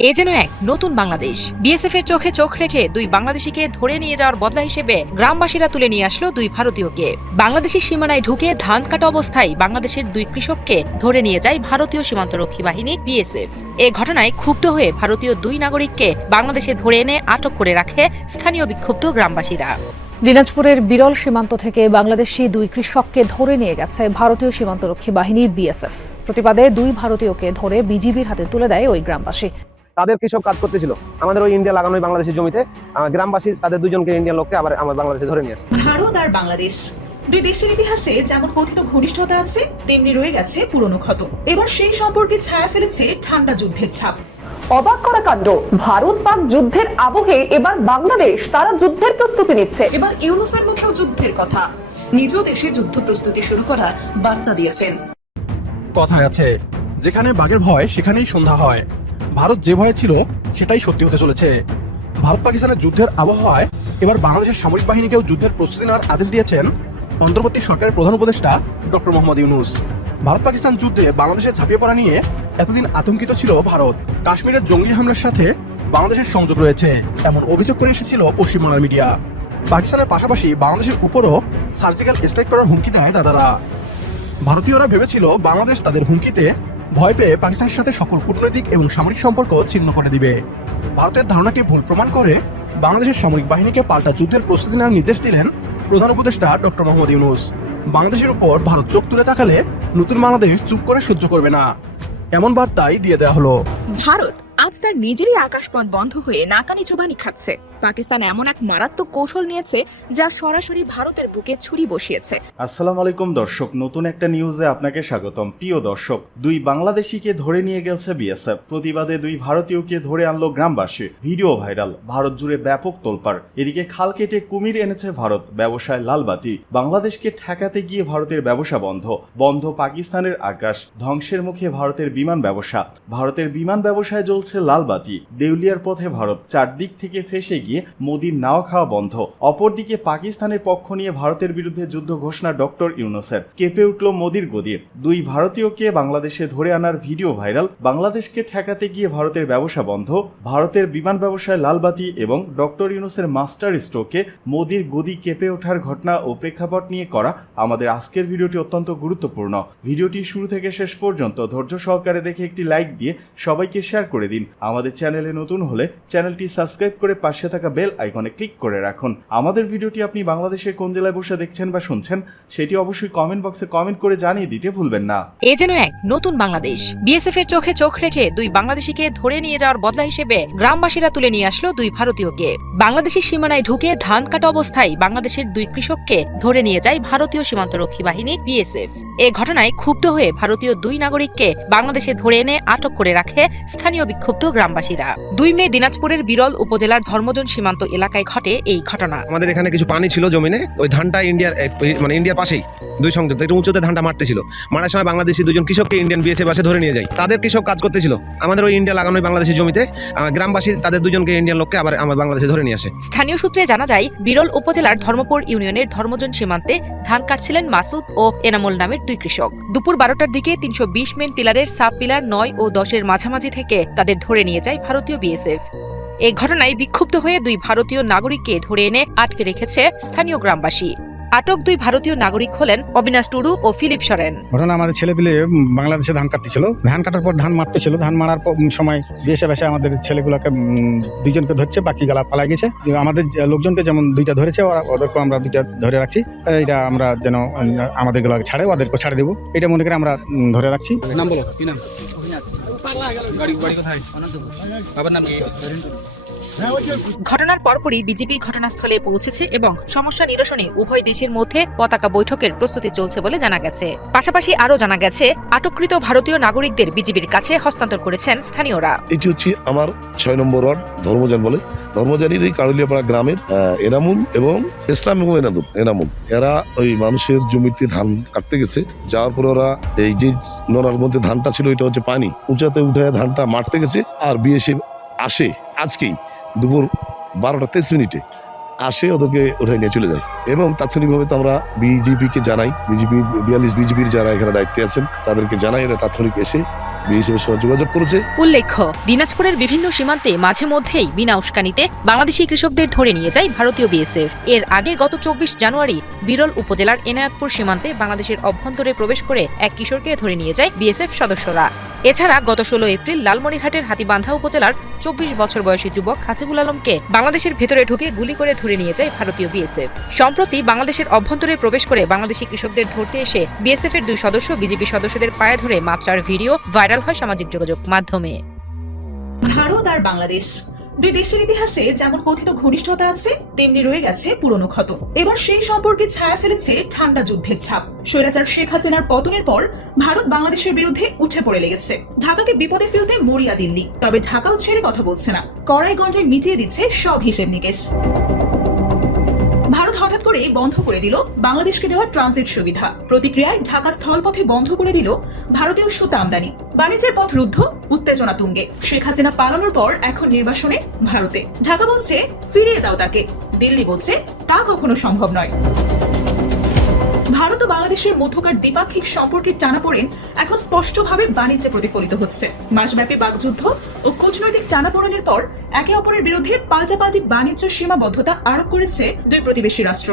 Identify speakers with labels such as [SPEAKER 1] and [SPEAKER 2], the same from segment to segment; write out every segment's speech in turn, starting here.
[SPEAKER 1] এ যেন এক নতুন বাংলাদেশ। বিএসএফ এর চোখে চোখ রেখে দুই বাংলাদেশিকে ধরে নিয়ে যাওয়ার বদলা হিসেবে গ্রামবাসীরা তুলে নিয়ে আসলো দুই ভারতীয়কে। বাংলাদেশের সীমানায় ঢুকে ধান কাটা অবস্থায় বাংলাদেশের দুই কৃষককে ধরে নিয়ে যায় ভারতীয় সীমান্তরক্ষী বাহিনী বিএসএফ এ ঘটনায় ক্ষুব্ধ হয়ে ভারতীয় দুই নাগরিককে বাংলাদেশে ধরে এনে আটক করে রাখে স্থানীয় বিক্ষুব্ধ গ্রামবাসীরা।
[SPEAKER 2] দিনাজপুরের বিরল সীমান্ত থেকে বাংলাদেশি দুই কৃষককে ধরে নিয়ে গেছে ভারতীয় সীমান্তরক্ষী বাহিনী বিএসএফ প্রতিবাদে দুই ভারতীয়কে ধরে বিজিবির হাতে তুলে দেয় ওই গ্রামবাসী।
[SPEAKER 3] তাদের কৃষক কাজ করতেছিল। আমাদের ওই ইন্ডিয়া লাগানো বাংলাদেশের জমিতে। গ্রামবাসী তাদের দুজনকে ইন্ডিয়ান লোককে আবার আমার বাংলাদেশে ধরে নিয়ে আসে।
[SPEAKER 4] ভারত আর বাংলাদেশ। দুই দেশের ইতিহাসে যেমন কথিত ঘনিষ্ঠতা আছে তেমনি রয়ে গেছে পুরনো ক্ষত। এবার সেই সম্পর্কে ছায়া ফেলেছে ঠান্ডা যুদ্ধের ছাপ।
[SPEAKER 5] অবাক করা কাণ্ড। ভারত পাক যুদ্ধের আবহে এবার বাংলাদেশ তারা যুদ্ধের প্রস্তুতি নিচ্ছে।
[SPEAKER 6] এবার ইউনুসের মুখেও যুদ্ধের কথা। নিজ দেশে যুদ্ধ প্রস্তুতি শুরু করার বার্তা দিয়েছেন।
[SPEAKER 7] কথায় আছে যেখানে বাঘের ভয় সেখানেই সন্ধ্যা হয়। ভারত যে ভয়ে ছিল, সেটাই সত্যি হতে চলেছে। ভারত পাকিস্তানের যুদ্ধের আবহাওয়ায় এবার বাংলাদেশের সামরিক বাহিনীকেও যুদ্ধের প্রস্তুতি নেওয়ার আদেশ দিয়েছেন অন্তর্বর্তী সরকারের প্রধান উপদেষ্টা ডক্টর মোহাম্মদ ইউনুস। ভারত পাকিস্তান যুদ্ধে বাংলাদেশে ঝাঁপিয়ে পড়া নিয়ে এতদিন আতঙ্কিত ছিল ভারত। কাশ্মীরের জঙ্গি হামলার সাথে বাংলাদেশের সংযোগ রয়েছে, এমন অভিযোগ করে এসেছিল পশ্চিমবাংলার মিডিয়া। পাকিস্তানের পাশাপাশি বাংলাদেশের উপরও সার্জিক্যাল স্ট্রাইক করার হুমকি দেয় দাদারা। ভারতীয়রা ভেবেছিল বাংলাদেশ তাদের হুমকিতে ভয় পেয়ে পাকিস্তানের সাথে সকল কূটনৈতিক এবং সামরিক সম্পর্ক ছিন্ন করে দিবে। ভারতের ধারণাকে ভুল প্রমাণ করে বাংলাদেশের সামরিক বাহিনীকে পাল্টা যুদ্ধের প্রস্তুতি নেওয়ার নির্দেশ দিলেন প্রধান উপদেষ্টা ডক্টর মোহাম্মদ ইউনুস। বাংলাদেশের উপর ভারত চোখ তুলে তাকালে নতুন বাংলাদেশ চুপ করে সহ্য করবে না। এমন বার্তাই দিয়ে দেওয়া হলো।
[SPEAKER 8] ভারত আজ তার নিজেরই আকাশপথ বন্ধ হয়ে নাকানি চুবানি খাচ্ছে। পাকিস্তান এমন এক মারাত্মক কৌশল নিয়েছে যা সরাসরি ভারতের বুকে ছুরি বসিয়েছে।
[SPEAKER 9] আসসালামু আলাইকুম দর্শক, নতুন একটা নিউজে আপনাকে স্বাগতম। প্রিয় দর্শক, দুই বাংলাদেশিকে ধরে নিয়ে গেছে বিএসএফ। প্রতিবাদে দুই ভারতীয়কে ধরে আনলো গ্রামবাসী। ভিডিও ভাইরাল, ভারত জুড়ে ব্যাপক তোলপাড়। এদিকে খাল কেটে কুমির এনেছে ভারত, ব্যবসায় লালবাতি বাংলাদেশকে ঠেকাতে গিয়ে ভারতের ব্যবসা বন্ধ। বন্ধ পাকিস্তানের আকাশ, ধ্বংসের মুখে ভারতের বিমান ব্যবসা। ভারতের বিমান ব্যবসায় জ্বলছে লালবাতি দেউলিয়ার পথে ভারত চারদিক থেকে ফেসে গিয়ে মোদির নাও খাওয়া বন্ধ। অপরদিকে পাকিস্তানের পক্ষ নিয়ে ভারতের বিরুদ্ধে যুদ্ধ ঘোষণা ডক্টর ইউনুসের। কেঁপে উঠল মোদির গদির। দুই ভারতীয়কে বাংলাদেশে ধরে আনার ভিডিও ভাইরাল। বাংলাদেশকে ঠেকাতে গিয়ে ভারতের ব্যবসা বন্ধ। ভারতের বিমান ব্যবসায় লালবাতি এবং ডক্টর ইউনুসের মাস্টার স্ট্রোকে মোদির গদি কেঁপে ওঠার ঘটনা ও প্রেক্ষাপট নিয়ে করা আমাদের আজকের ভিডিওটি অত্যন্ত গুরুত্বপূর্ণ। ভিডিওটি শুরু থেকে শেষ পর্যন্ত ধৈর্য সহকারে দেখে একটি লাইক দিয়ে সবাইকে শেয়ার করে দিন। আমাদের চ্যানেলে নতুন হলে চ্যানেলটি সাবস্ক্রাইব করে পাশে বেল আইকনে ক্লিক করে রাখুন। আমাদের ভিডিওটি আপনি বাংলাদেশের কোন জেলায় বসে দেখছেন বা শুনছেন, সেটি অবশ্যই কমেন্ট বক্সে কমেন্ট করে জানিয়ে দিতে ভুলবেন না।
[SPEAKER 1] এ যেন এক নতুন বাংলাদেশ। বিএসএফ এর চোখে চোখ রেখে দুই বাংলাদেশিকে ধরে নিয়ে যাওয়ার বদলা হিসেবে গ্রামবাসীরা তুলে নিয়ে আসলো দুই ভারতীয়কে। বাংলাদেশের সীমানায় ঢুকে ধান কাটা অবস্থায় বাংলাদেশের দুই কৃষককে ধরে নিয়ে যায় ভারতীয় সীমান্তরক্ষী বাহিনী বিএসএফ এ ঘটনায় ক্ষুব্ধ হয়ে ভারতীয় দুই নাগরিককে বাংলাদেশে ধরে এনে আটক করে রাখে স্থানীয় বিক্ষুব্ধ গ্রামবাসীরা। দুই মে দিনাজপুরের বিরল উপজেলার ধর্মজন সীমান্ত এলাকায় ঘটে এই ঘটনা।
[SPEAKER 3] আমাদের এখানে কিছু পানি ছিল জমিনে ওই ধানটা ইন্ডিয়ার মানে ইন্ডিয়ার পাশেই দুই সংযুক্ত একটু উঁচুতে ধানটা মারতে ছিল মারার সময় বাংলাদেশি দুজন কৃষককে ইন্ডিয়ান বিএসএফ বাসে ধরে নিয়ে যায়। তাদের কৃষক কাজ করতেছিল। আমাদের ওই ইন্ডিয়া লাগানো বাংলাদেশের জমিতে গ্রামবাসী তাদের দুজনকে ইন্ডিয়ান লোককে আবার আমার বাংলাদেশে ধরে নিয়ে আসে।
[SPEAKER 1] স্থানীয় সূত্রে জানা যায় বিরল উপজেলার ধর্মপুর ইউনিয়নের ধর্মজন সীমান্তে ধান কাটছিলেন মাসুদ ও এনামুল নামের দুই কৃষক। দুপুর বারোটার দিকে তিনশো বিশ মেন পিলারের সাব পিলার নয় ও দশের মাঝামাঝি থেকে তাদের ধরে নিয়ে যায় ভারতীয় বিএসএফ এই ঘটনায় বিক্ষুব্ধ হয়ে দুই ভারতীয় নাগরিককে ধরে এনে আটকে রেখেছে স্থানীয় গ্রামবাসী। আটক দুই ভারতীয় নাগরিক হলেন অবিনাশ টুডু ও ফিলিপ সরেন।
[SPEAKER 10] ঘটনা আমাদের ছেলে পেলে বাংলাদেশে ধান কাটতেছিল ধান কাটার পর ধান মারতে ছিল। ধান মারার পর সময় বেশে বেশে আমাদের ছেলেগুলোকে দুইজনকে ধরছে বাকি গালা পালা গেছে। আমাদের লোকজনকে যেমন দুইটা ধরেছে ওরা ওদেরকে আমরা দুইটা ধরে রাখছি। এটা আমরা যেন আমাদের গুলোকে ছাড়ে ওদেরকে ছাড়ে দেবো। এটা মনে করে আমরা ধরে রাখছি।
[SPEAKER 11] নাম বলো কি নাম? বাবার নাম কি?
[SPEAKER 1] ঘটনার পরপরই বিজেপি ঘটনাস্থলে পৌঁছেছে এবং সমস্যা নিরসনে উভয় দেশের মধ্যে পতাকা বৈঠকের প্রস্তুতি চলছে বলে জানা গেছে। পাশাপাশি আরও জানা গেছে, আটককৃত ভারতীয় নাগরিকদের বিজেপির কাছে হস্তান্তর করেছেন স্থানীয়রা।
[SPEAKER 12] এটি হচ্ছে আমার ছয় নম্বর ওয়ার্ড, ধর্মযান বলে। ধর্মযানের এই কারুলিয়াপাড়া গ্রামের এনামুল এবং ইসলাম এবং এনাদুল, এনামুল। এরা ওই মানুষের জমিতে ধান কাটতে গেছে। যাওয়ার পরে ওরা এই যে নোনার মধ্যে ধানটা ছিল, এটা হচ্ছে পানি। উঁচাতে উঠে ধানটা মারতে গেছে। আর বিএসএ আসে আজকেই। দুপুর বারোটা তেইশ মিনিটে আসে ওদেরকে উঠে নিয়ে চলে যায়। এবং তাৎক্ষণিকভাবে তো আমরা বিজেপিকে জানাই, বিজেপি বিয়াল্লিশ বিজেপির যারা এখানে দায়িত্বে আছেন, তাদেরকে জানাই এরা তাৎক্ষণিক এসে
[SPEAKER 1] উল্লেখ্য, দিনাজপুরের বিভিন্ন সীমান্তে মাঝে মধ্যেই বিনা উস্কানিতে বাংলাদেশি কৃষকদের ধরে নিয়ে যায় ভারতীয় বিএসএফ। এর আগে গত চব্বিশ জানুয়ারি বিরল উপজেলার এনায়াতপুর সীমান্তে বাংলাদেশের অভ্যন্তরে প্রবেশ করে এক কিশোরকে ধরে নিয়ে যায় বিএসএফ সদস্যরা। এছাড়া গত ষোলো এপ্রিল লালমনিরহাটের হাতিবান্ধা উপজেলার চব্বিশ বছর বয়সী যুবক হাসিবুল আলমকে বাংলাদেশের ভেতরে ঢুকে গুলি করে ধরে নিয়ে যায় ভারতীয় বিএসএফ। সম্প্রতি বাংলাদেশের অভ্যন্তরে প্রবেশ করে বাংলাদেশি কৃষকদের ধরতে এসে বিএসএফ এর দুই সদস্য, বিজেপি সদস্যদের পায়ে ধরে মাপচার ভিডিও ভাইরাল হয় সামাজিক যোগাযোগ মাধ্যমে।
[SPEAKER 4] ভারত আর বাংলাদেশ দুই দেশের ইতিহাসে যেমন কথিত ঘনিষ্ঠতা আছে, তেমনি রয়ে গেছে পুরনো ক্ষত। এবার সেই সম্পর্কে ছায়া ফেলেছে ঠান্ডা যুদ্ধের ছাপ। স্বৈরাচার শেখ হাসিনার পতনের পর ভারত বাংলাদেশের বিরুদ্ধে উঠে পড়ে লেগেছে। ঢাকাকে বিপদে ফেলতে মরিয়া দিল্লি, তবে ঢাকাও ছেড়ে কথা বলছে না। কড়াইগঞ্জে মিটিয়ে দিচ্ছে সব হিসেব নিকেশ। ভারত হঠাৎ করে বন্ধ করে দিল বাংলাদেশকে দেওয়া ট্রানজিট সুবিধা। প্রতিক্রিয়ায় ঢাকা স্থলপথে বন্ধ করে দিল ভারতীয় সুতা আমদানি। বাণিজ্যের পথ রুদ্ধ, উত্তেজনা তুঙ্গে। শেখ হাসিনা পালানোর পর এখন নির্বাসনে ভারতে। ঢাকা বলছে, ফিরিয়ে দাও তাকে। দিল্লি বলছে, তা কখনো সম্ভব নয়। ভারত ও বাংলাদেশের মধ্যকার দ্বিপাক্ষিক সম্পর্কের টানাপোড়েন এখন স্পষ্টভাবে বাণিজ্যে প্রতিফলিত হচ্ছে। মাসব্যাপী বাকযুদ্ধ ও কূটনৈতিক টানাপোড়েনের পর একে অপরের বিরুদ্ধে পাল্টাপাল্টি বাণিজ্য সীমাবদ্ধতা আরোপ করেছে দুই প্রতিবেশী রাষ্ট্র।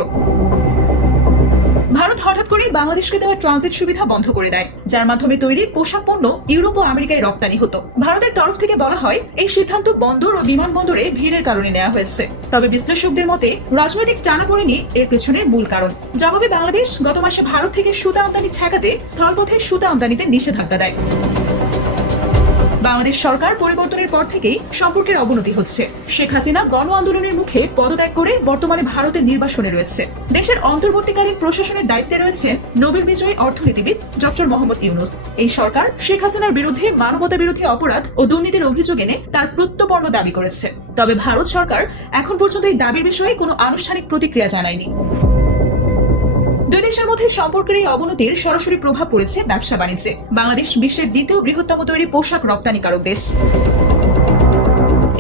[SPEAKER 4] ভারত হঠাৎ করেই বাংলাদেশকে দেওয়া ট্রানজিট সুবিধা বন্ধ করে দেয়, যার মাধ্যমে তৈরি পোশাক পণ্য ইউরোপ ও আমেরিকায় রপ্তানি হতো। ভারতের তরফ থেকে বলা হয়, এই সিদ্ধান্ত বন্দর ও বিমানবন্দরে ভিড়ের কারণে নেওয়া হয়েছে। তবে বিশ্লেষকদের মতে, রাজনৈতিক টানাপোড়েনই এর পেছনের মূল কারণ। জবাবে বাংলাদেশ গত মাসে ভারত থেকে সুতা আমদানি ঠেকাতে স্থলপথে সুতা আমদানিতে নিষেধাজ্ঞা দেয়। বাংলাদেশ সরকার পরিবর্তনের পর থেকেই সম্পর্কের অবনতি হচ্ছে। শেখ হাসিনা গণ আন্দোলনের মুখে পদত্যাগ করে বর্তমানে ভারতের নির্বাসনে রয়েছে। দেশের অন্তর্বর্তীকালীন প্রশাসনের দায়িত্বে রয়েছেন নোবেল বিজয়ী অর্থনীতিবিদ ডক্টর মোহাম্মদ ইউনুস। এই সরকার শেখ হাসিনার বিরুদ্ধে মানবতা বিরোধী অপরাধ ও দুর্নীতির অভিযোগ এনে তার প্রত্যর্পণ দাবি করেছে। তবে ভারত সরকার এখন পর্যন্ত এই দাবির বিষয়ে কোনো আনুষ্ঠানিক প্রতিক্রিয়া জানায়নি। দুই দেশের মধ্যে সম্পর্কের এই অবনতির সরাসরি প্রভাব পড়েছে ব্যবসা বাণিজ্যে। বাংলাদেশ বিশ্বের দ্বিতীয় বৃহত্তম তৈরি পোশাক রপ্তানিকারক দেশ।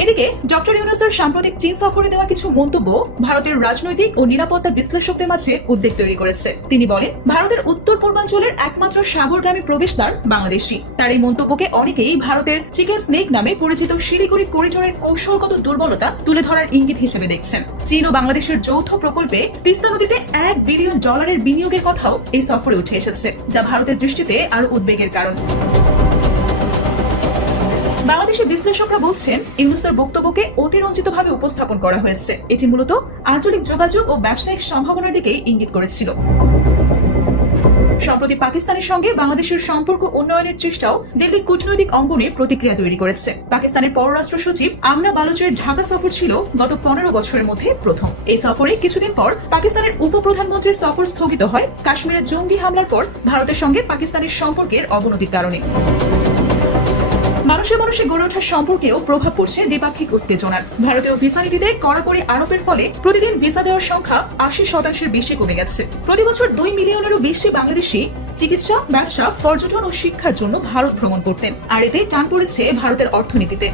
[SPEAKER 4] এদিকে, ডক্টর ইউনুসের সাম্প্রতিক চীন সফরে দেওয়া কিছু মন্তব্য ভারতের রাজনৈতিক ও নিরাপত্তা বিশ্লেষকদের মাঝে উদ্বেগ তৈরি করেছে। তিনি বলেন, ভারতের উত্তর পূর্বাঞ্চলের একমাত্র সাগরগামী প্রবেশদ্বার বাংলাদেশি তার এই মন্তব্যকে অনেকেই ভারতের চিকেন স্নেক নামে পরিচিত শিলিগুড়ি করিডোরের কৌশলগত দুর্বলতা তুলে ধরার ইঙ্গিত হিসেবে দেখছেন। চীন ও বাংলাদেশের যৌথ প্রকল্পে তিস্তা নদীতে এক বিলিয়ন ডলারের বিনিয়োগের কথাও এই সফরে উঠে এসেছে, যা ভারতের দৃষ্টিতে আরও উদ্বেগের কারণ। বাংলাদেশের বিশ্লেষকরা বলছেন ইউনুসের বক্তব্যকে অতিরঞ্জিতভাবে উপস্থাপন করা হয়েছে। এটি মূলত আঞ্চলিক যোগাযোগ ও ব্যবসায়িক সম্ভাবনার দিকে ইঙ্গিত করেছিল। সম্প্রতি পাকিস্তানের সঙ্গে বাংলাদেশের সম্পর্ক উন্নয়নের চেষ্টাও দিল্লির কূটনৈতিক অঙ্গনে প্রতিক্রিয়া তৈরি করেছে। পাকিস্তানের পররাষ্ট্র সচিব আমনা বালুচের ঢাকা সফর ছিল গত পনেরো বছরের মধ্যে প্রথম। এই সফরে কিছুদিন পর পাকিস্তানের উপপ্রধানমন্ত্রীর সফর স্থগিত হয়। কাশ্মীরের জঙ্গি হামলার পর ভারতের সঙ্গে পাকিস্তানের সম্পর্কের অবনতির কারণে। মানুষে মানুষে গড়ে ওঠার সম্পর্কেও প্রভাব পড়ছে দ্বিপাক্ষিক উত্তেজনার। ভারতীয় ভিসা নীতিতে কড়াকড়ি আরোপের ফলে প্রতিদিন ভিসা দেওয়ার সংখ্যা আশি শতাংশের বেশি কমে গেছে। প্রতি বছর দুই মিলিয়নেরও বেশি বাংলাদেশি চিকিৎসা, ব্যবসা, পর্যটন ও শিক্ষার জন্য ভারত ভ্রমণ করতেন। আর এতে টান পড়েছে ভারতের অর্থনীতিতে।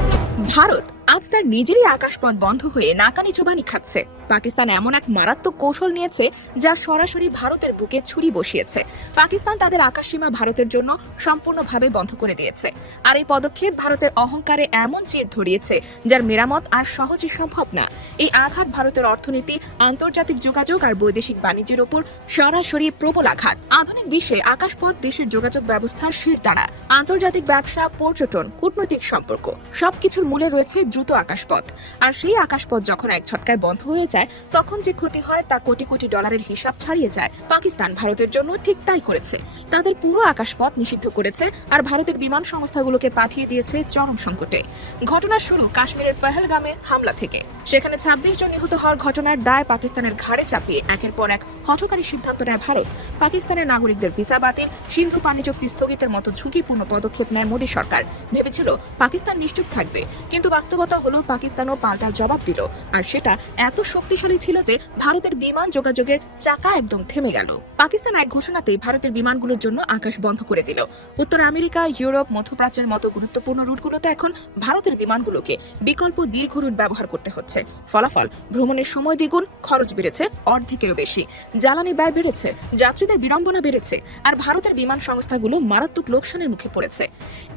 [SPEAKER 8] ভারত আজ তার নিজেরই আকাশপথ বন্ধ হয়ে নাকানি চুবানি খাচ্ছে। পাকিস্তান এমন এক মারাত্মক কৌশল নিয়েছে যা সরাসরি ভারতের বুকে ছুরি বসিয়েছে। পাকিস্তান তাদের আকাশসীমা ভারতের জন্য সম্পূর্ণভাবে বন্ধ করে দিয়েছে। আর এই পদক্ষেপ ভারতের অহংকারে এমন চির ধরিয়েছে যার মেরামত আর সহজে সম্ভব না। এই আঘাত ভারতের অর্থনীতি, আন্তর্জাতিক যোগাযোগ আর বৈদেশিক বাণিজ্যের ওপর সরাসরি প্রবল আঘাত। আধুনিক বিশ্বে আকাশপথ, দেশের যোগাযোগ ব্যবস্থার শিরদাঁড়া, আন্তর্জাতিক ব্যবসা, পর্যটন, কূটনৈতিক সম্পর্ক, সবকিছুর মূলে রয়েছে দ্রুত আকাশপথ। আর সেই আকাশপথ যখন এক ঝটকায় বন্ধ হয়ে যায়, তখন যে ক্ষতি হয় তা কোটি কোটি ডলারের হিসাব ছাড়িয়ে যায়। পাকিস্তান ভারতের জন্য ঠিক তাই করেছে। তাদের পুরো আকাশপথ নিষিদ্ধ করেছে আর ভারতের বিমান সংস্থাগুলোকে পাঠিয়ে দিয়েছে চরম সংকটে। ঘটনার শুরু কাশ্মীরের পেহেলগামে হামলা থেকে। সেখানে ছাব্বিশ জন নিহত হওয়ার ঘটনার দায় পাকিস্তানের ঘাড়ে চাপিয়ে একের পর এক হঠকারী সিদ্ধান্ত নেয় ভারত। পাকিস্তানের নাগরিকদের ভিসা বাতিল, সিন্ধু পানি চুক্তি স্থগিতের মতো ঝুঁকিপূর্ণ পদক্ষেপ নেয় মোদী সরকার। ভেবেছিল পাকিস্তান নিশ্চুপ থাকবে, কিন্তু বাস্তবতা কথা হলো পাকিস্তানও পাল্টা জবাব দিল। আর সেটা এত শক্তিশালী ছিল যে ভারতের বিমান যোগাযোগের চাকা একদম থেমে গেল। পাকিস্তান এক ঘোষণাতেই ভারতের বিমানগুলোর জন্য আকাশ বন্ধ করে দিল। উত্তর আমেরিকা, ইউরোপ, মধ্যপ্রাচ্যের মতো গুরুত্বপূর্ণ রুটগুলোতে এখন ভারতের বিমানগুলোকে বিকল্প দীর্ঘ রুট ব্যবহার করতে হচ্ছে। ফলাফল, ভ্রমণের সময় দ্বিগুণ, খরচ বেড়েছে, অর্ধেকেরও বেশি। জ্বালানি ব্যয় বেড়েছে, যাত্রীদের বিড়ম্বনা বেড়েছে, আর ভারতের বিমান সংস্থাগুলো মারাত্মক লোকসানের মুখে পড়েছে।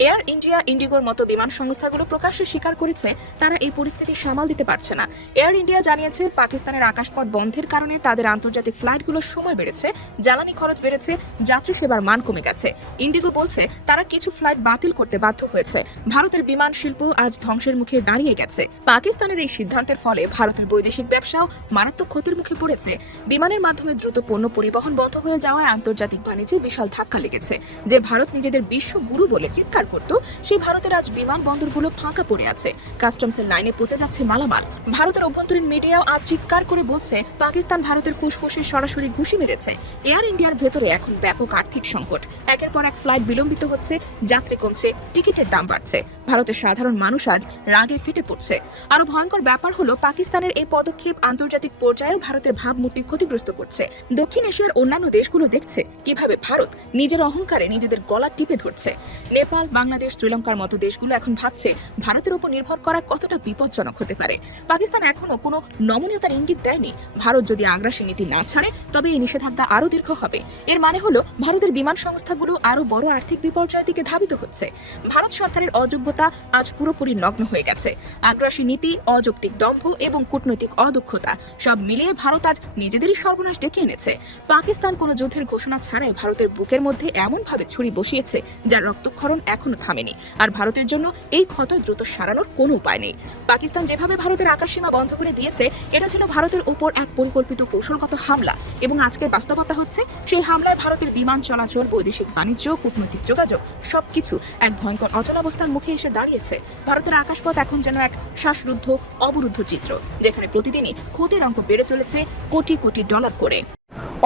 [SPEAKER 8] এয়ার ইন্ডিয়া, ইন্ডিগোর মতো বিমান সংস্থাগুলো প্রকাশ্যে স্বীকার করেছে তারা এই পরিস্থিতি সামাল দিতে পারছে না। এয়ার ইন্ডিয়া জানিয়েছে, পাকিস্তানের আকাশপথ বন্ধের কারণে তাদের আন্তর্জাতিক ফ্লাইটগুলোর সময় বেড়েছে, জ্বালানি খরচ বেড়েছে, যাত্রী সেবার মান কমে গেছে। ইন্ডিগো বলছে, তারা কিছু ফ্লাইট বাতিল করতে বাধ্য হয়েছে। ভারতের বিমান শিল্প আজ ধ্বংসের মুখে দাঁড়িয়ে গেছে। পাকিস্তানের এই সিদ্ধান্তের ফলে ভারতের বৈদেশিক ব্যবসাও মারাত্মক ক্ষতির মুখে পড়েছে। বিমানের মাধ্যমে দ্রুত পণ্য পরিবহন বন্ধ হয়ে যাওয়ায় আন্তর্জাতিক বাণিজ্যে বিশাল ধাক্কা লেগেছে। যে ভারত নিজেদের বিশ্ব গুরু বলে চিৎকার করত, সেই ভারতের আজ বিমান বন্দরগুলো ফাঁকা পড়ে আছে। কাস্টমসের লাইনে পচে যাচ্ছে মালামাল। ভারতের অভ্যন্তরীণ মিডিয়াও আজ চিৎকার করে বলছে, পাকিস্তান ভারতের ফুসফুসে সরাসরি ঘুষি মেরেছে। এয়ার ইন্ডিয়ার ভেতরে এখন ব্যাপক আর্থিক সংকট। একের পর এক ফ্লাইট বিলম্বিত হচ্ছে, যাত্রী কমছে, টিকিটের দাম বাড়ছে। ভারতের সাধারণ মানুষ আজ রাগে ফেটে পড়ছে। আরও ভয়ঙ্কর ব্যাপার হলো, পাকিস্তানের এই পদক্ষেপ আন্তর্জাতিক পর্যায়েও ভারতের ভাবমূর্তি ক্ষতিগ্রস্ত করছে। দক্ষিণ এশিয়ার অন্যান্য দেশগুলো দেখছে কীভাবে ভারত নিজের অহংকারে নিজেদের গলা টিপে ধরছে। নেপাল, বাংলাদেশ, শ্রীলঙ্কার মতো দেশগুলো এখন ভাবছে ভারতের উপর নির্ভর করা কতটা বিপজ্জনক হতে পারে। পাকিস্তান এখনও কোনো নমনীয়তার ইঙ্গিত দেয়নি। ভারত যদি আগ্রাসী নীতি না ছাড়ে, তবে এই নিষেধাজ্ঞা আরও দীর্ঘ হবে। এর মানে হলো, ভারতের বিমান সংস্থাগুলো আরও বড় আর্থিক বিপর্যয়ের দিকে ধাবিত হচ্ছে। ভারত সরকারের অযোগ্যতা আজ পুরোপুরি নগ্ন হয়ে গেছে। আগ্রাসী নীতি, অযৌক্তিক দম্ভ এবং কূটনৈতিক অদক্ষতা সব মিলিয়ে ভারত আজ নিজেদেরই সর্বনাশ ডেকে এনেছে। পাকিস্তান কোনো যুদ্ধের ঘোষণা ছাড়াই ভারতের বুকের মধ্যে এমনভাবে ছুরি বসিয়েছে যার রক্তক্ষরণ এখনও থামেনি। আর ভারতের জন্য এই ক্ষত দ্রুত সারানোর কোনো উপায় নেই। পাকিস্তান যেভাবে ভারতের আকাশসীমা বন্ধ করে দিয়েছে, এটা ছিল ভারতের উপর এক পরিকল্পিত কৌশলগত হামলা। এবং আজকের বাস্তবতা হচ্ছে, সেই হামলায় ভারতের বিমান চলাচল, বৈদেশিক বাণিজ্য, কূটনৈতিক যোগাযোগ, সবকিছু এক ভয়ঙ্কর অচলাবস্থার মুখে এসে দাঁড়িয়েছে। ভারতের আকাশপথ এখন যেন এক শ্বাসরুদ্ধ অবরুদ্ধ চিত্র যেখানে প্রতিদিনই ক্ষতির অঙ্ক বেড়ে চলেছে কোটি কোটি ডলার করে।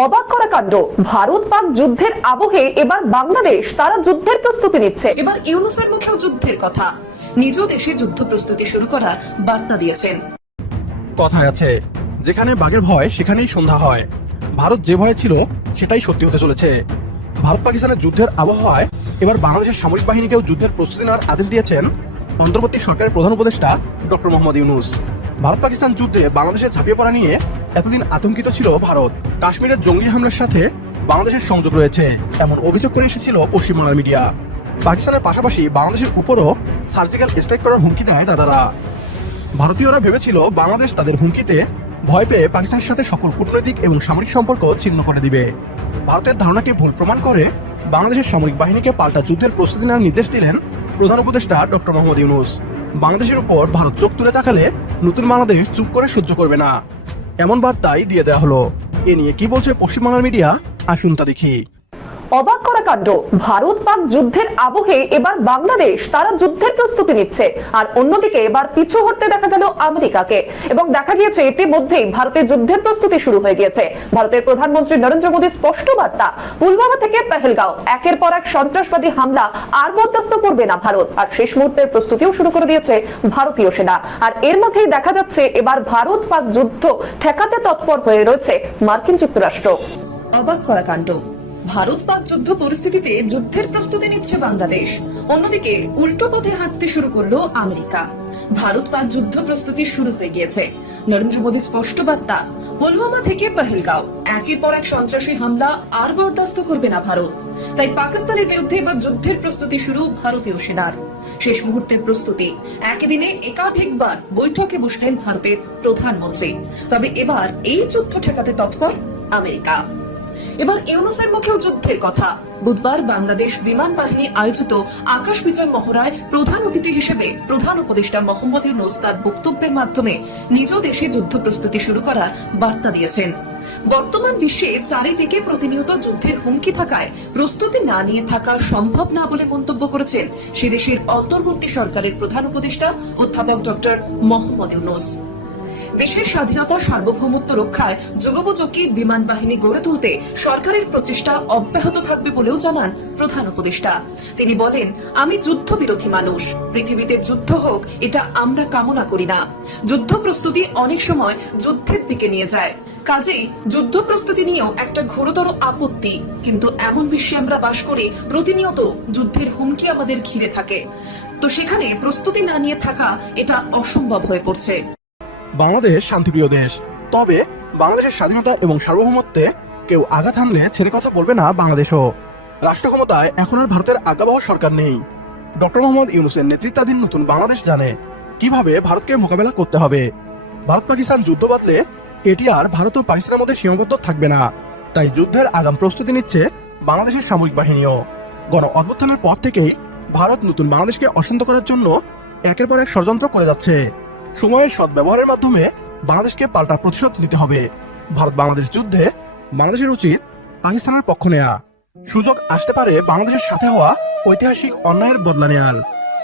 [SPEAKER 5] অবাক করা কাণ্ড ভারত পাক যুদ্ধের আবহে এবার বাংলাদেশ তারা যুদ্ধের প্রস্তুতি নিচ্ছে।
[SPEAKER 6] এবার ইউনুসের মুখেও যুদ্ধের কথা। নিজ দেশে যুদ্ধ প্রস্তুতি শুরু করার বার্তা দিয়েছেন।
[SPEAKER 7] কথায় আছে যেখানে বাঘের ভয় সেখানেই সন্ধ্যা হয়। ভারত যে ভয় ছিল সেটাই সত্যি হতে চলেছে। ভারত পাকিস্তানের যুদ্ধের আবহাওয়ায় এবার বাংলাদেশের সামরিক বাহিনীকেও যুদ্ধের প্রস্তুতি নেওয়ার আদেশ দিয়েছেন অন্তর্বর্তী সরকারের প্রধান উপদেষ্টা ডক্টর মোহাম্মদ ইউনুস। ভারত পাকিস্তান যুদ্ধে বাংলাদেশে ঝাঁপিয়ে পড়া নিয়ে এতদিন আতঙ্কিত ছিল ভারত। কাশ্মীরের জঙ্গি হামলার সাথে বাংলাদেশের সংযোগ রয়েছে, এমন অভিযোগ করে এসেছিল পশ্চিমবাংলার মিডিয়া। পাকিস্তানের পাশাপাশি বাংলাদেশের উপরও সার্জিক্যাল স্ট্রাইক করার হুমকি দেয় দাদারা। ভারতীয়রা ভেবেছিল বাংলাদেশ তাদের হুমকিতে ভয় পেয়ে পাকিস্তানের সাথে সকল কূটনৈতিক এবং সামরিক সম্পর্ক ছিন্ন করে দিবে। ভারতের ধারণাকে ভুল প্রমাণ করে বাংলাদেশের সামরিক বাহিনীকে পাল্টা যুদ্ধের প্রস্তুতি নেওয়ার নির্দেশ দিলেন প্রধান উপদেষ্টা ডক্টর মোহাম্মদ ইউনুস। বাংলাদেশের উপর ভারত চোখ তুলে তাকালে নতুন বাংলাদেশ চুপ করে সহ্য করবে না। এমন বার্তাই দিয়ে দেওয়া হলো। এ নিয়ে কি বলছে পশ্চিমবাংলার মিডিয়া? আসুন তা দেখি।
[SPEAKER 5] অবাক করা কাণ্ড। ভারত পাক যুদ্ধের আবহে এবার বাংলাদেশ তারা যুদ্ধের প্রস্তুতি নিচ্ছে। আর অন্যদিকে এবার পিছু হটতে দেখা গেল আমেরিকাকে। এবং দেখা গিয়েছে, ইতিমধ্যেই ভারতের যুদ্ধের প্রস্তুতি শুরু হয়ে গিয়েছে। ভারতের প্রধানমন্ত্রী নরেন্দ্র মোদীর স্পষ্ট বার্তা, পুলওয়ামা থেকে পেহেলগাঁও। একের পর এক সন্ত্রাসবাদী হামলা আর বরদাস্ত করবে না ভারত। আর শেষ মুহূর্তের প্রস্তুতিও শুরু করে দিয়েছে ভারতীয় সেনা। আর এর মাঝেই দেখা যাচ্ছে, এবার ভারত পাক যুদ্ধ ঠেকাতে তৎপর হয়ে রয়েছে মার্কিন যুক্তরাষ্ট্র।
[SPEAKER 6] অবাক করা কাণ্ড। ভারত পাক যুদ্ধ পরিস্থিতিতে যুদ্ধের প্রস্তুতি নিচ্ছে বাংলাদেশ। অন্যদিকে উল্টো পথে হাঁটতে শুরু করল আমেরিকা। ভারত পাক যুদ্ধ প্রস্তুতি শুরু হয়ে গিয়েছে। নরেন্দ্র মোদী স্পষ্ট বার্তা, পুলওয়ামা থেকে পহেলগাঁও। একের পর এক সন্ত্রাসী হামলা আর বরদাস্ত করবে না ভারত। তাই পাকিস্তানের বিরুদ্ধে এবার যুদ্ধের প্রস্তুতি শুরু ভারতীয় সেনার। শেষ মুহূর্তের প্রস্তুতি, একই দিনে একাধিকবার বৈঠকে বসলেন ভারতের প্রধানমন্ত্রী। তবে এবার এই যুদ্ধ ঠেকাতে তৎপর আমেরিকা। এবার ইউনুসের মুখেও যুদ্ধের কথা। বুধবার বাংলাদেশ বিমান বাহিনী আয়োজিত আকাশ বিজয় মহড়ায় প্রধান অতিথি হিসেবে প্রধান উপদেষ্টা মোহাম্মদ ইউনুস তার বক্তব্যের মাধ্যমে নিজ দেশে যুদ্ধ প্রস্তুতি শুরু করার বার্তা দিয়েছেন। বর্তমান বিশ্বে চারিদিকে প্রতিনিয়ত যুদ্ধের হুমকি থাকায় প্রস্তুতি না নিয়ে থাকা সম্ভব না বলে মন্তব্য করেছেন সে দেশের অন্তর্বর্তী সরকারের প্রধান উপদেষ্টা অধ্যাপক ডক্টর মোহাম্মদ ইউনুস। দেশের স্বাধীনতা সার্বভৌমত্ব রক্ষায় যুগোপযোগী বিমান বাহিনী গড়ে তুলতে সরকারের প্রচেষ্টা অব্যাহত থাকবে বলেও জানান প্রধান উপদেষ্টা। তিনি বলেন, আমি যুদ্ধ বিরোধী মানুষ। পৃথিবীতে যুদ্ধ হোক, এটা আমরা কামনা করি না। যুদ্ধ প্রস্তুতি অনেক সময় যুদ্ধের দিকে নিয়ে যায়। কাজেই যুদ্ধ প্রস্তুতি নিয়েও একটা ঘোরতর আপত্তি। কিন্তু এমন বিশ্বে আমরা বাস করি, প্রতিনিয়ত যুদ্ধের হুমকি আমাদের ঘিরে থাকে। তো সেখানে প্রস্তুতি না নিয়ে থাকা এটা অসম্ভব হয়ে পড়ছে।
[SPEAKER 7] বাংলাদেশ শান্তিপ্রিয় দেশ। তবে বাংলাদেশের স্বাধীনতা এবং সার্বভৌমত্বে কেউ আঘাত হানলে ছেড়ে কথা বলবে না বাংলাদেশও। রাষ্ট্র ক্ষমতায় এখন আর ভারতের আজ্ঞাবহ সরকার নেই। ডক্টর মোহাম্মদ ইউনুসের নেতৃত্বাধীন নতুন বাংলাদেশ জানে কীভাবে ভারতকে মোকাবেলা করতে হবে। ভারত পাকিস্তান যুদ্ধ বাতলে এটি আর ভারত ও পাকিস্তানের মধ্যে সীমাবদ্ধ থাকবে না। তাই যুদ্ধের আগাম প্রস্তুতি নিচ্ছে বাংলাদেশের সামরিক বাহিনীও। গণ অভ্যুত্থানের পর থেকেই ভারত নতুন বাংলাদেশকে অশান্ত করার জন্য একের পর এক ষড়যন্ত্র করে যাচ্ছে। সময়ের সদ্ব্যবহারের মাধ্যমে বাংলাদেশকে পাল্টা প্রতিশোধ নিতে হবে। ভারত বাংলাদেশ যুদ্ধে বাংলাদেশের উচিত পাকিস্তানের পক্ষ নেয়া। সুযোগ আসতে পারে বাংলাদেশের সাথে হওয়া ঐতিহাসিক অন্যায়ের বদলা নেয়ার।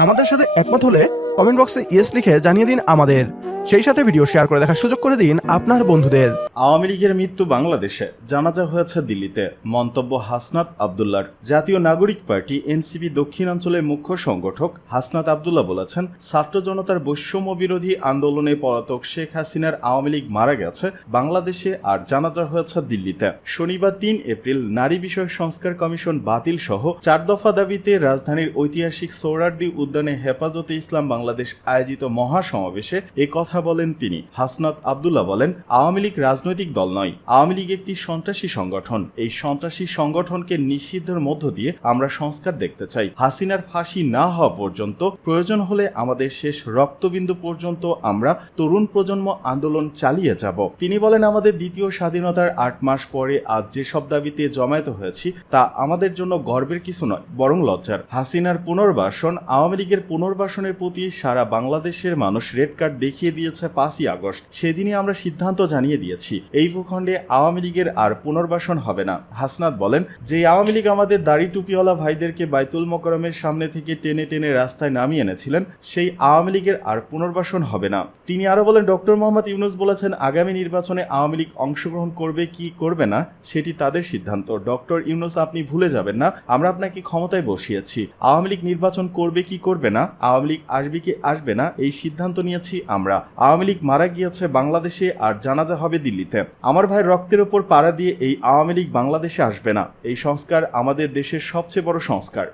[SPEAKER 7] আমাদের সাথে একমত হলে কমেন্ট বক্সে ইয়েস লিখে জানিয়ে দিন আমাদের। সেই সাথে ভিডিও শেয়ার করে দেখার সুযোগ করে দিন আপনার বন্ধুদের।
[SPEAKER 9] আওয়ামী লীগের মৃত্যু বাংলাদেশে, জানাজা হয়েছে দিল্লিতে। মন্তব্য হাসনাত আবদুল্লার জাতীয় নাগরিক পার্টি এনসিপি দক্ষিণাঞ্চলের মুখ্য সংগঠক হাসনাত আবদুল্লাহ বলেছেন, ছাত্র জনতার বৈষম্য বিরোধী আন্দোলনে পলাতক শেখ হাসিনার আওয়ামী লীগ মারা গেছে বাংলাদেশে আর জানাজা হয়েছে দিল্লিতে। শনিবার তিন এপ্রিল নারী বিষয়ক সংস্কার কমিশন বাতিল সহ চার দফা দাবিতে রাজধানীর ঐতিহাসিক সোহরার্দি উদ্যানে হেফাজতে ইসলাম বাংলাদেশ আয়োজিত মহাসমাবেশে এ কথা বলেন তিনি। হাসনাত আবদুল্লাহ বলেন, আওয়ামী লীগ রাজনৈতিক দল নয়। আওয়ামী লীগ একটি সন্ত্রাসী সংগঠন। এই সন্ত্রাসী সংগঠনকে নিষিদ্ধের মধ্য দিয়ে আমরা সংস্কার দেখতে চাই। হাসিনার ফাঁসি না হওয়া পর্যন্ত, প্রয়োজন হলে আমাদের শেষ রক্তবিন্দু পর্যন্ত আমরা তরুণ প্রজন্ম আন্দোলন চালিয়ে যাব। তিনি বলেন, আমাদের দ্বিতীয় স্বাধীনতার আট মাস পরে আজ যেসব দাবিতে জমায়েত হয়েছি, তা আমাদের জন্য গর্বের কিছু নয়, বরং লজ্জার। হাসিনার পুনর্বাসন, আওয়ামী লীগের পুনর্বাসনের প্রতি সারা বাংলাদেশের মানুষ রেড কার্ড দেখিয়ে দিয়েছে পাঁচই আগস্ট। সেদিনই আমরা সিদ্ধান্ত জানিয়ে দিয়েছি। এই ভূখণ্ডে আওয়ামী লীগের আর পুনর্বাসন হবে না। হাসনাত বলেন, যে আওয়ামী লীগ আমাদের দাড়ি টুপিওয়ালা ভাইদেরকে বাইতুল মোকরমের সামনে থেকে টেনে টেনে রাস্তায় নামিয়ে এনেছিলেন, সেই আওয়ামী লীগের আর পুনর্বাসন হবে না। তিনি আরও বলেন, ডক্টর মোহাম্মদ ইউনুস বলেছেন, আগামী নির্বাচনে আওয়ামী লীগ অংশগ্রহণ করবে কি করবে না, সেটি তাদের সিদ্ধান্ত। ডক্টর ইউনুস, আপনি ভুলে যাবেন না, আমরা আপনাকে ক্ষমতায় বসিয়েছি। আওয়ামী লীগ নির্বাচন করবে কি করবে না, আওয়ামী লীগ আসবে কি আসবে না, এই সিদ্ধান্ত নিয়েছি আমরা। আওয়ামী লীগ মারা গিয়েছে বাংলাদেশে আর জানাজা হবে দিল্লিতে। আমার ভাই রক্তের ওপর পাড়া দিয়ে এই আওয়ামী লীগ বাংলাদেশে আসবে না। এই সংস্কার আমাদের দেশের সবচেয়ে বড় সংস্কার।